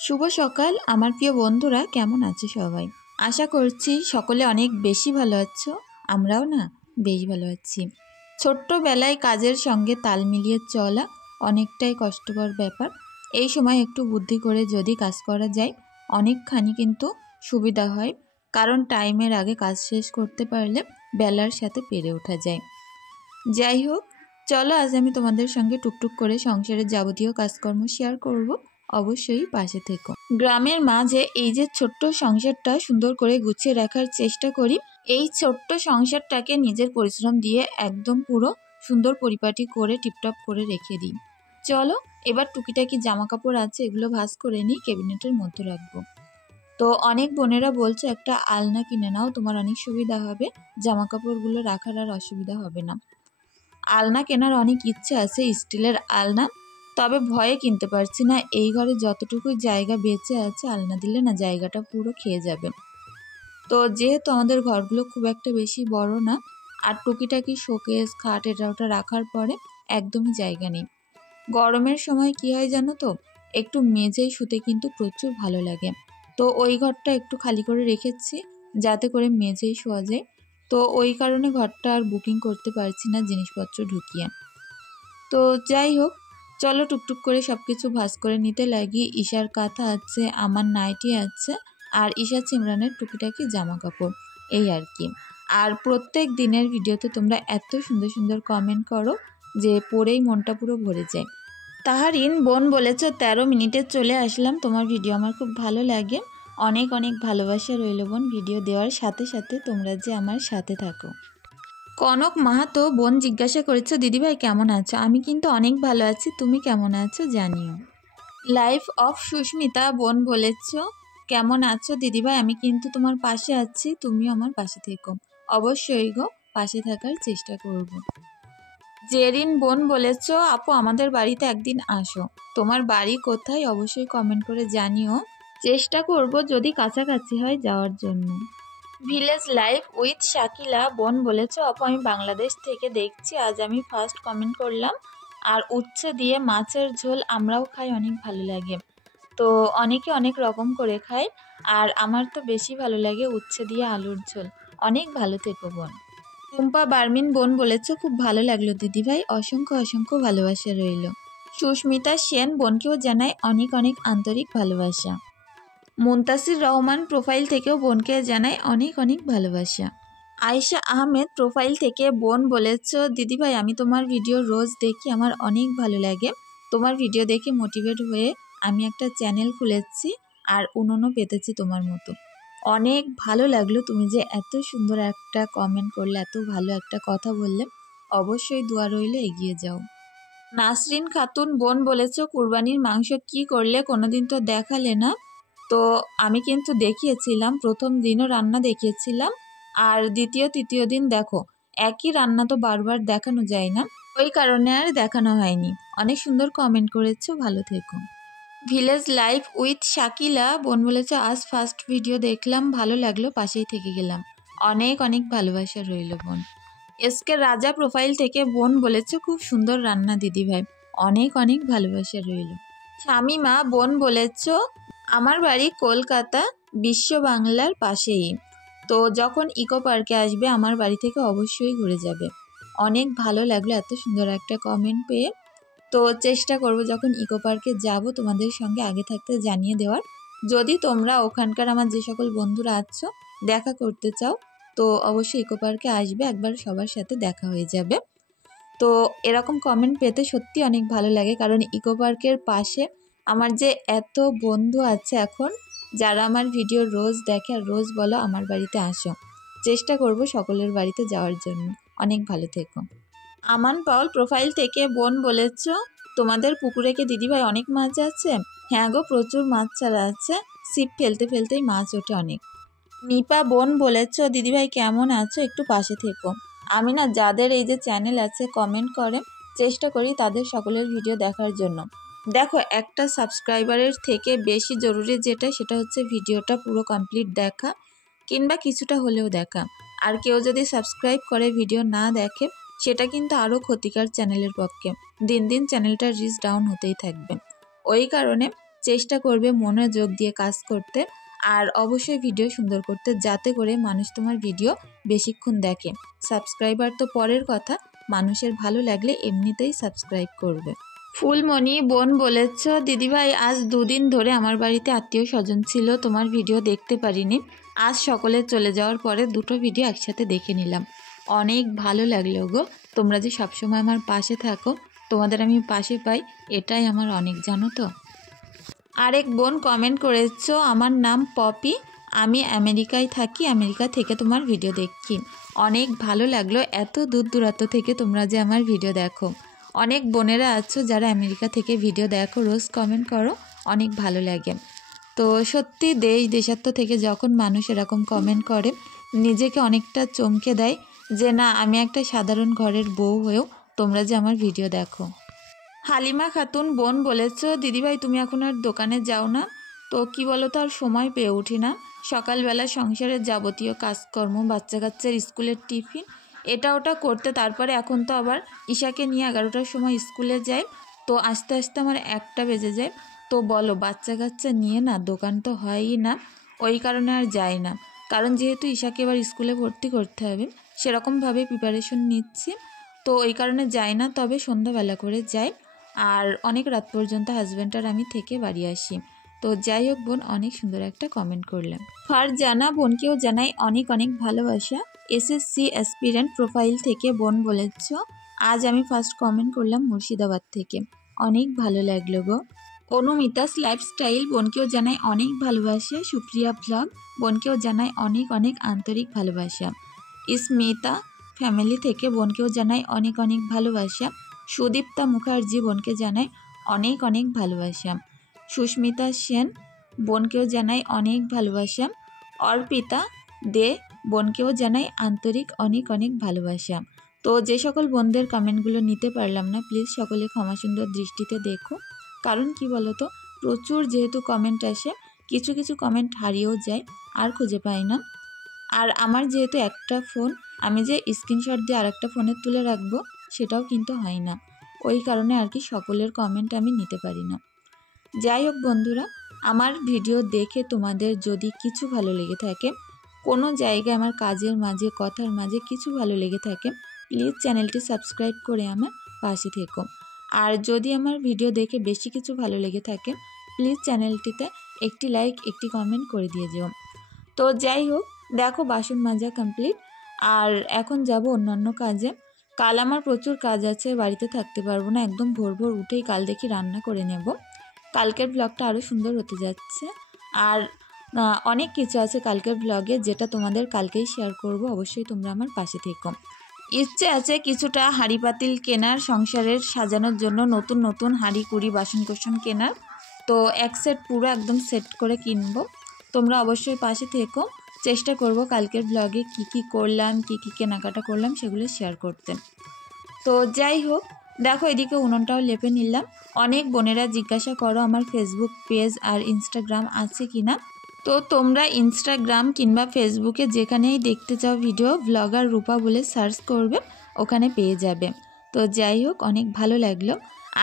শুভ সকাল আমার প্রিয় বন্ধুরা, কেমন আছো সবাই? আশা করছি সকলে অনেক বেশি ভালো আছো। আমরাও না বেশ ভালো আছি। ছোট্টবেলায় কাজের সঙ্গে তাল মিলিয়ে চলা অনেকটাই কষ্টকর ব্যাপার। এই সময় একটু বুদ্ধি করে যদি কাজ করা যায় অনেকখানি কিন্তু সুবিধা হয়, কারণ টাইমের আগে কাজ শেষ করতে পারলে বেলার সাথে পেরে ওঠা যায়। যাই হোক, চলো আজ আমি তোমাদের সঙ্গে টুকটুক করে সংসারের যাবতীয় কাজকর্ম শেয়ার করব। অবশ্যই পাশে থেকো। গ্রামের মাঝে এই যে ছোট্ট সংসারটা সুন্দর করে গুছিয়ে রাখার চেষ্টা করি। এই ছোট্ট সংসারটাকে নিজের পরিশ্রম দিয়ে একদম পুরো সুন্দর পরিপাটি করে টিপটপ করে রেখে দিই। চলো এবার টুকিটাকি জামা কাপড় আছে এগুলো ভাঁজ করে নিই, ক্যাবিনেটের মধ্যে রাখবো। তো অনেক বোনেরা বলছো একটা আলনা কিনে নাও, তোমার অনেক সুবিধা হবে, জামা কাপড়গুলো রাখার আর অসুবিধা হবে না। আলনা কেনার অনেক ইচ্ছে আছে, স্টিলের আলনা, তবে ভয়ে কিনতে পারছি না। এই ঘরে যতটুকু জায়গা বেঁচে আছে আলনা দিলে না জায়গাটা পুরো খেয়ে যাবে। তো যেহেতু আমাদের ঘরগুলো খুব একটা বেশি বড় না, আর টুকিটাকি শোকেস খাট এটা ওটা রাখার পরে একদমই জায়গা নেই। গরমের সময় কি হয় জানো তো, একটু মেঝেই শুতে কিন্তু প্রচুর ভালো লাগে। তো ওই ঘরটা একটু খালি করে রেখেছি যাতে করে মেঝেই শোয়া যায়। তো ওই কারণে ঘরটা আর বুকিং করতে পারছি না জিনিসপত্র ঢুকিয়ে। তো যাই হোক, চলো টুকটুক করে সব কিছু ভাঁজ করে নিতে লাগি। ঈশার কাঁথা আছে, আমার নাইটি আছে, আর ঈশা সিমরানের টুকিটাকি জামা কাপড়, এই আর কি। আর প্রত্যেক দিনের ভিডিওতে তোমরা এত সুন্দর সুন্দর কমেন্ট করো যে পড়েই মনটা পুরো ভরে যায়। তাহারিন বোন বলেছ 13 মিনিটে চলে আসলাম, তোমার ভিডিও আমার খুব ভালো লাগে। অনেক অনেক ভালোবাসা রইল বোন, ভিডিও দেওয়ার সাথে সাথে তোমরা যে আমার সাথে থাকো। কনক মাহাতো বোন জিজ্ঞাসা করেছো দিদিভাই কেমন আছো? আমি কিন্তু অনেক ভালো আছি, তুমি কেমন আছো জানিও। লাইফ অফ সুস্মিতা বোন বলেছ কেমন আছো দিদিভাই, আমি কিন্তু তোমার পাশে আছি, তুমিও আমার পাশে থেকো। অবশ্যই গো, পাশে থাকার চেষ্টা করব। জেরিন বোন বলেছ আপু আমাদের বাড়িতে একদিন আসো, তোমার বাড়ি কোথায় অবশ্যই কমেন্ট করে জানিও, চেষ্টা করব যদি কাছাকাছি হয় যাওয়ার জন্য। ভিলেজ লাইফ উইথ শাকিলা বোন বলেছ আপু আমি বাংলাদেশ থেকে দেখছি, আজ আমি ফার্স্ট কমেন্ট করলাম। আর উচ্ছে দিয়ে মাছের ঝোল আমরাও খাই, অনেক ভালো লাগে। তো অনেকে অনেক রকম করে খায়, আর আমার তো বেশি ভালো লাগে উচ্ছে দিয়ে আলুর ঝোল। অনেক ভালো থেকো বোন। টুম্পা বার্মিন বোন বলেছ খুব ভালো লাগলো দিদিভাই, অসংখ্য অসংখ্য ভালোবাসা রইল। সুস্মিতা সেন বোনকেও জানায় অনেক অনেক আন্তরিক ভালোবাসা। মুনতাসির রহমান প্রোফাইল থেকেও বোনকে জানায় অনেক অনেক ভালোবাসা। আয়েশা আহমেদ প্রোফাইল থেকে বোন বলেছ দিদিভাই আমি তোমার ভিডিও রোজ দেখি, আমার অনেক ভালো লাগে, তোমার ভিডিও দেখে মোটিভেট হয়ে আমি একটা চ্যানেল খুলেছি আর উনুনও পেতেছি তোমার মতো। অনেক ভালো লাগলো, তুমি যে এত সুন্দর একটা কমেন্ট করলে, এত ভালো একটা কথা বললে, অবশ্যই দোয়া রইলে এগিয়ে যাও। নাসরিন খাতুন বোন বলেছ কুরবানির মাংস কি করলে, কোনোদিন তো দেখালে না। তো আমি কিন্তু দেখিয়েছিলাম, প্রথম দিনও রান্না দেখিয়েছিলাম, আর দ্বিতীয় তৃতীয় দিন দেখো একই রান্না তো বারবার দেখানো যায় না, ওই কারণে আর দেখানো হয়নি। অনেক সুন্দর কমেন্ট করেছো, ভালো থেকো। ভিলেজ লাইফ উইথ শাকিলা বোন বলেছে আজ ফার্স্ট ভিডিও দেখলাম, ভালো লাগলো, পাশেই থেকে গেলাম। অনেক অনেক ভালোবাসা রইল বোন। এসকে রাজা প্রোফাইল থেকে বোন বলেছে খুব সুন্দর রান্না দিদিভাই, অনেক অনেক ভালোবাসা রইল। শামিমা বোন বলেছ আমার বাড়ি কলকাতা, বিশ্ব বাংলার পাশেই, তো যখন ইকো পার্কে আসবে আমার বাড়ি থেকে অবশ্যই ঘুরে যাবে। অনেক ভালো লাগলো এত সুন্দর একটা কমেন্ট পেয়ে। তো চেষ্টা করব যখন ইকো পার্কে যাব তোমাদের সঙ্গে আগে থাকতে জানিয়ে দেওয়ার। যদি তোমরা ওখানকার আমার যে সকল বন্ধুরা আছো দেখা করতে চাও, তো অবশ্যই ইকো পার্কে আসবে, একবার সবার সাথে দেখা হয়ে যাবে। তো এরকম কমেন্ট পেতে সত্যি অনেক ভালো লাগে, কারণ ইকো পার্কের পাশে আমার যে এত বন্ধু আছে এখন, যারা আমার ভিডিও রোজ দেখে আর রোজ বলো আমার বাড়িতে আসো। চেষ্টা করব সকলের বাড়িতে যাওয়ার জন্য। অনেক ভালো থেকো। আমান পাওয়াল প্রোফাইল থেকে বোন বলেছ তোমাদের পুকুরে কি দিদিভাই অনেক মাছ আছে? হ্যাঁ গো, প্রচুর মাছ ছাড়া আছে, ছিপ ফেলতে ফেলতেই মাছ ওঠে অনেক। নিপা বোন বলেছ দিদিভাই কেমন আছো, একটু পাশে থেকো। আমি না যাদের এই যে চ্যানেল আছে কমেন্ট করে, চেষ্টা করি তাদের সকলের ভিডিও দেখার জন্য। দেখো একটা সাবস্ক্রাইবারের থেকে বেশি জরুরি যেটা, সেটা হচ্ছে ভিডিওটা পুরো কমপ্লিট দেখা, কিংবা কিছুটা হলেও দেখা। আর কেউ যদি সাবস্ক্রাইব করে ভিডিও না দেখে, সেটা কিন্তু আরও ক্ষতিকর চ্যানেলের পক্ষে, দিন দিন চ্যানেলটার রিচ ডাউন হতেই থাকবে। ওই কারণে চেষ্টা করবে মনোযোগ দিয়ে কাজ করতে, আর অবশ্যই ভিডিও সুন্দর করতে, যাতে করে মানুষ তোমার ভিডিও বেশিক্ষণ দেখে। সাবস্ক্রাইবার তো পরের কথা, মানুষের ভালো লাগলে এমনিতেই সাবস্ক্রাইব করবে। ফুলমণি বোন বলেছ, দিদিভাই আজ 2 দিন ধরে আমার বাড়িতে আত্মীয় স্বজন ছিল, তোমার ভিডিও দেখতে পারিনি। আজ সকলে চলে যাওয়ার পরে 2টো ভিডিও একসাথে দেখে নিলাম। অনেক ভালো লাগলো গো, তোমরা যে সবসময় আমার পাশে থাকো, তোমাদের আমি পাশে পাই, এটাই আমার অনেক, জানো তো। আরেক বোন কমেন্ট করেছো, আমার নাম পপি, আমি আমেরিকায় থাকি, আমেরিকা থেকে তোমার ভিডিও দেখি। অনেক ভালো লাগলো, এত দূর দূরান্ত থেকে তোমরা যে আমার ভিডিও দেখো। অনেক বোনেরা আছো যারা আমেরিকা থেকে ভিডিও দেখো, রোজ কমেন্ট করো, অনেক ভালো লাগে। তো সত্যি দেশ দেশাত্ব থেকে যখন মানুষ এরকম কমেন্ট করে, নিজেকে অনেকটা চমকে দেয় যে না, আমি একটা সাধারণ ঘরের বউ হয়েও তোমরা যে আমার ভিডিও দেখো। হালিমা খাতুন বোন বলেছ, দিদিভাই তুমি এখন আর দোকানে যাও না? তো কি বলো তো, আর সময় পেয়ে উঠি না। সকালবেলা সংসারের যাবতীয় কাজকর্ম, বাচ্চা কাচ্চার স্কুলের টিফিন, এটা ওটা করতে, তারপরে এখন তো আবার ঈশাকে নিয়ে 11টার সময় স্কুলে যাই, তো আস্তে আস্তে আমার 1টা বেজে যায়। তো বলো, বাচ্চা কাচ্চা নিয়ে না দোকান তো হয়ই না, ওই কারণে আর যাই না। কারণ যেহেতু ঈশাকে এবার স্কুলে ভর্তি করতে হবে, সেরকমভাবে প্রিপারেশন নিচ্ছি, তো ওই কারণে যাই না। তবে সন্ধ্যাবেলা করে যাই, আর অনেক রাত পর্যন্ত হাজব্যান্ড আর আমি থেকে বাড়ি আসি। তো যাই হোক বোন, অনেক সুন্দর একটা কমেন্ট করলাম। ফারজানা বোনকেও জানাই অনেক অনেক ভালোবাসা। এসএসসি অ্যাসপিরেন্ট প্রোফাইল থেকে বোন বলেছ, আজ আমি ফার্স্ট কমেন্ট করলাম মুর্শিদাবাদ থেকে, অনেক ভালো লাগলো গো। অনুমিতাস লাইফস্টাইল বোনকেও জানাই অনেক ভালোবাসা। সুপ্রিয়া ব্লগ বোনকেও জানাই অনেক অনেক আন্তরিক ভালোবাসা। স্মিতা ফ্যামিলি থেকে বোনকেও জানাই অনেক অনেক ভালোবাসা। সুদীপ্তা মুখার্জি বোনকে জানাই অনেক অনেক ভালোবাসা। সুস্মিতা সেন বোনকেও জানাই অনেক ভালোবাসা। অর্পিতা দে বোনকেও জানাই আন্তরিক অনেক অনেক ভালোবাসা। তো যে সকল বোনদের কমেন্টগুলো নিতে পারলাম না, প্লিজ সকলে ক্ষমা সুন্দর দৃষ্টিতে দেখো। কারণ কি বলো তো, প্রচুর যেহেতু কমেন্ট আসে, কিছু কিছু কমেন্ট হারিয়েও যায়, আর খুঁজে পাই না। আর আমার যেহেতু একটা ফোন, আমি যে স্ক্রিনশট দিয়ে আরেকটা ফোনে তুলে রাখবো সেটাও কিন্তু হয় না, ওই কারণে আর কি সকলের কমেন্ট আমি নিতে পারি না। যাই হোক বন্ধুরা, আমার ভিডিও দেখে তোমাদের যদি কিছু ভালো লেগে থাকে, কোনো জায়গায় আমার কাজের মাঝে, কথার মাঝে কিছু ভালো লেগে থাকে, প্লিজ চ্যানেলটি সাবস্ক্রাইব করে আমার পাশে থেকো। আর যদি আমার ভিডিও দেখে বেশি কিছু ভালো লেগে থাকে, প্লিজ চ্যানেলটিতে একটি লাইক, একটি কমেন্ট করে দিয়ে যেও। তো যাই হোক, দেখো বাসন মাজা কমপ্লিট, আর এখন যাব অন্যান্য কাজে। কাল আমার প্রচুর কাজ আছে, বাড়িতে থাকতে পারবো না, একদম ভোর ভোর উঠেই কাল দেখি রান্না করে নেব। কালকের ব্লগটা আরও সুন্দর হতে যাচ্ছে, আর অনেক কিছু আছে কালকের ব্লগে, যেটা তোমাদের কালকেই শেয়ার করব। অবশ্যই তোমরা আমার পাশে থেকো। ইচ্ছে আছে কিছুটা হাঁড়ি পাতিল কেনার, সংসারের সাজানোর জন্য নতুন নতুন হাঁড়ি কুড়ি বাসন কোসন কেনার, তো এক সেট পুরো একদম সেট করে কিনবো। তোমরা অবশ্যই পাশে থেকো, চেষ্টা করব কালকের ব্লগে কি কি করলাম, কি কি কেনাকাটা করলাম সেগুলো শেয়ার করতে। তো যাই হোক, দেখো এদিকে উনুনটাও লেপে নিলাম। অনেক বোনেরা জিজ্ঞাসা করো আমার ফেসবুক পেজ আর ইনস্টাগ্রাম আছে কিনা। তো তোমরা ইনস্টাগ্রাম কিংবা ফেসবুকে যেখানেই দেখতে চাও ভিডিও, ব্লগার রূপা বলে সার্চ করবে, ওখানে পেয়ে যাবে। তো যাই হোক, অনেক ভালো লাগলো।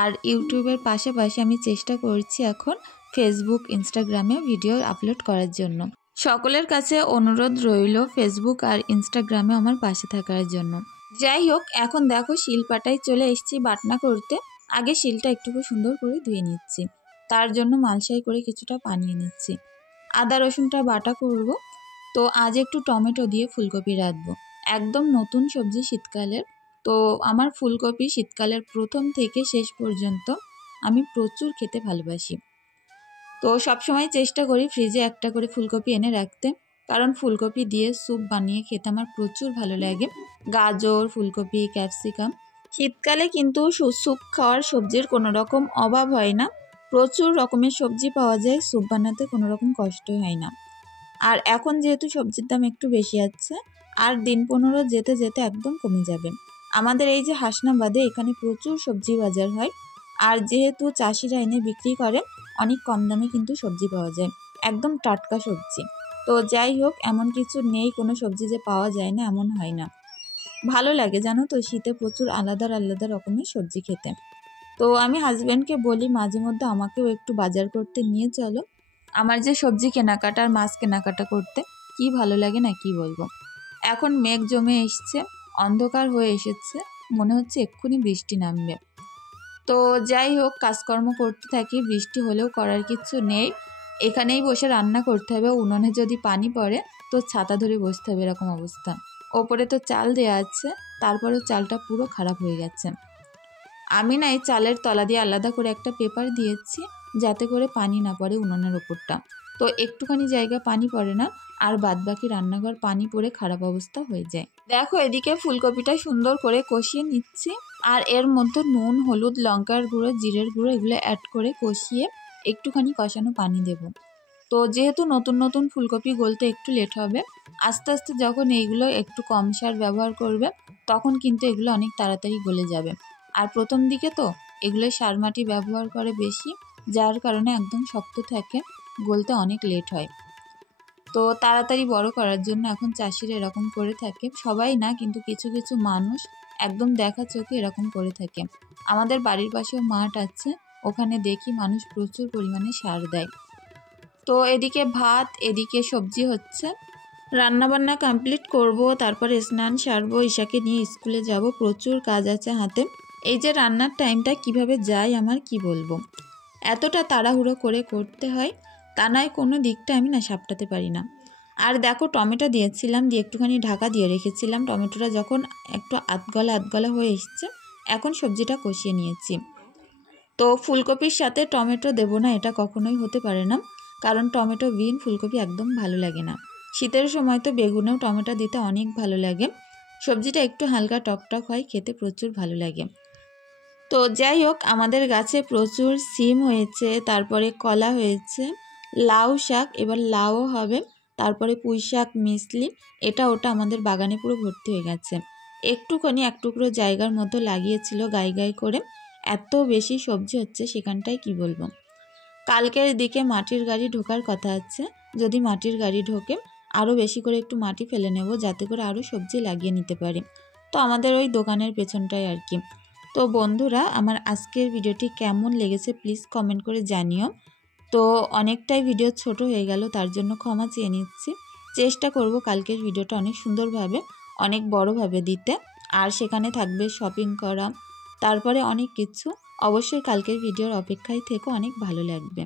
আর ইউটিউবের পাশাপাশি আমি চেষ্টা করছি এখন ফেসবুক, ইনস্টাগ্রামে ভিডিও আপলোড করার জন্য। সকলের কাছে অনুরোধ রইল ফেসবুক আর ইনস্টাগ্রামে আমার পাশে থাকার জন্য। যাই হোক, এখন দেখো শিলপাটায় চলে এসেছি বাটনা করতে। আগে শিলটা একটু সুন্দর করে ধুয়ে নিচ্ছি, তার জন্য মালসাই করে কিছুটা বানিয়ে নিচ্ছি। আদা রসুনটা বাটা করব। তো আজ একটু টমেটো দিয়ে ফুলকপি রাঁধবো, একদম নতুন সবজি শীতকালের। তো আমার ফুলকপি শীতকালের প্রথম থেকে শেষ পর্যন্ত আমি প্রচুর খেতে ভালোবাসি। তো সবসময় চেষ্টা করি ফ্রিজে একটা করে ফুলকপি এনে রাখতে, কারণ ফুলকপি দিয়ে স্যুপ বানিয়ে খেতে আমার প্রচুর ভালো লাগে। গাজর, ফুলকপি, ক্যাপসিকাম, শীতকালে কিন্তু স্যুপ খাওয়ার সবজির কোনো রকম অভাব হয় না, প্রচুর রকমের সবজি পাওয়া যায়, স্যুপ বানাতে কোনো রকম কষ্টই হয় না। আর এখন যেহেতু সবজির দাম একটু বেশি আছে, আর দিন 15 যেতে যেতে একদম কমে যাবে। আমাদের এই যে হাসনাবাদে, এখানে প্রচুর সবজি বাজার হয়, আর যেহেতু চাষিরা এনে বিক্রি করে, অনেক কম দামে কিন্তু সবজি পাওয়া যায়, একদম টাটকা সবজি। তো যাই হোক, এমন কিছু নেই কোনো সবজি যে পাওয়া যায় না, এমন হয় না। ভালো লাগে জানো তো, শীতে প্রচুর আলাদা আলাদা রকমের সবজি খেতে। তো আমি হাজব্যান্ডকে বলি মাঝে মধ্যে আমাকেও একটু বাজার করতে নিয়ে চলো। আমার যে সবজি কেনাকাটা আর মাছ কেনাকাটা করতে কি ভালো লাগে না কি বলবো। এখন মেঘ জমে এসছে, অন্ধকার হয়ে এসেছে, মনে হচ্ছে এক্ষুনি বৃষ্টি নামবে। তো যাই হোক, কাজকর্ম করতে থাকি, বৃষ্টি হলেও করার কিছু নেই, এখানেই বসে রান্না করতে হবে। উনুনে যদি পানি পড়ে তো ছাতা ধরে বসতে হবে, এরকম অবস্থা। ওপরে তো চাল দেওয়া আছে, তারপরেও চালটা পুরো খারাপ হয়ে গেছে। আমি না এই চালের তলা দিয়ে আলাদা করে একটা পেপার দিয়েছি, যাতে করে পানি না পড়ে উনুনের ওপরটা। তো একটুখানি জায়গা পানি পড়ে না, আর বাদবাকি রান্নাঘর পানি পড়ে খারাপ অবস্থা হয়ে যায়। দেখো এদিকে ফুলকপিটা সুন্দর করে কষিয়ে নিচ্ছি, আর এর মধ্যে নুন, হলুদ, লঙ্কার গুঁড়ো, জিরের গুঁড়ো এগুলো অ্যাড করে কষিয়ে একটুখানি কষানো পানি দেব। তো যেহেতু নতুন নতুন ফুলকপি গলতে একটু লেট হবে, আস্তে আস্তে যখন এইগুলো একটু কম সার ব্যবহার করবে তখন কিন্তু এগুলো অনেক তাড়াতাড়ি গলে যাবে। আর প্রথম দিকে তো এগুলো সার মাটি ব্যবহার করে বেশি, যার কারণে একদম শক্ত থাকে, গলতে অনেক লেট হয়। তো তাড়াতাড়ি বড় করার জন্য এখন চাষিরা এরকম করে থাকে, সবাই না কিন্তু কিছু কিছু মানুষ একদম দেখা চোখে এরকম করে থাকে। আমাদের বাড়ির পাশেও মাঠ আছে, ওখানে দেখি মানুষ প্রচুর পরিমাণে সার দেয়। তো এদিকে ভাত, এদিকে সবজি হচ্ছে, রান্নাবান্না কমপ্লিট করব, তারপরে স্নান সারবো, ঈশাকে নিয়ে স্কুলে যাব, প্রচুর কাজ আছে হাতে। এই যে রান্নার টাইমটা কিভাবে যায় আমার কি বলবো, এতটা তাড়াহুড়ো করে করতে হয়, তা নয় কোনো দিকটা আমি না সাপটাতে পারি না। আর দেখো টমেটো দিয়েছিলাম, দিয়ে একটুখানি ঢাকা দিয়ে রেখেছিলাম, টমেটোটা যখন একটু আধগলা হয়ে এসছে এখন সবজিটা কষিয়ে নিয়েছি। তো ফুলকপির সাথে টমেটো দেবো না এটা কখনোই হতে পারে না, কারণ টমেটো বিন ফুলকপি একদম ভালো লাগে না। শীতের সময় তো বেগুনেও টমেটো দিতে অনেক ভালো লাগে, সবজিটা একটু হালকা টকটক হয়, খেতে প্রচুর ভালো লাগে। তো যাই হোক, আমাদের গাছে প্রচুর সিম হয়েছে, তারপরে কলা হয়েছে, লাউ শাক, এবার লাউও হবে, তারপরে পুঁই শাক, মিশলি, এটা ওটা আমাদের বাগানে পুরো ভর্তি হয়ে গেছে। একটুখানি এক টুকরো জায়গার মধ্যে লাগিয়েছিল গায়ে করে, এত বেশি সবজি হচ্ছে সেখানটায় কি বলবো। কালকের দিকে মাটির গাড়ি ঢোকার কথা আছে, যদি মাটির গাড়ি ঢোকে আরও বেশি করে একটু মাটি ফেলে নেব, যাতে করে আরও সবজি লাগিয়ে নিতে পারি। তো আমাদের ওই দোকানের পেছনটায় আর কি। তো বন্ধুরা, আমার আজকের ভিডিওটি কেমন লেগেছে প্লিজ কমেন্ট করে জানিও। তো অনেকটাই ভিডিও ছোট হয়ে গেল, তার জন্য ক্ষমা চেয়ে নিচ্ছি। চেষ্টা করব কালকের ভিডিওটা অনেক সুন্দরভাবে, অনেক বড়ভাবে দিতে, আর সেখানে থাকবে শপিং করা, তারপরে অনেক কিছু। অবশ্যই কালকের ভিডিওর অপেক্ষায় থেকো, অনেক ভালো লাগবে।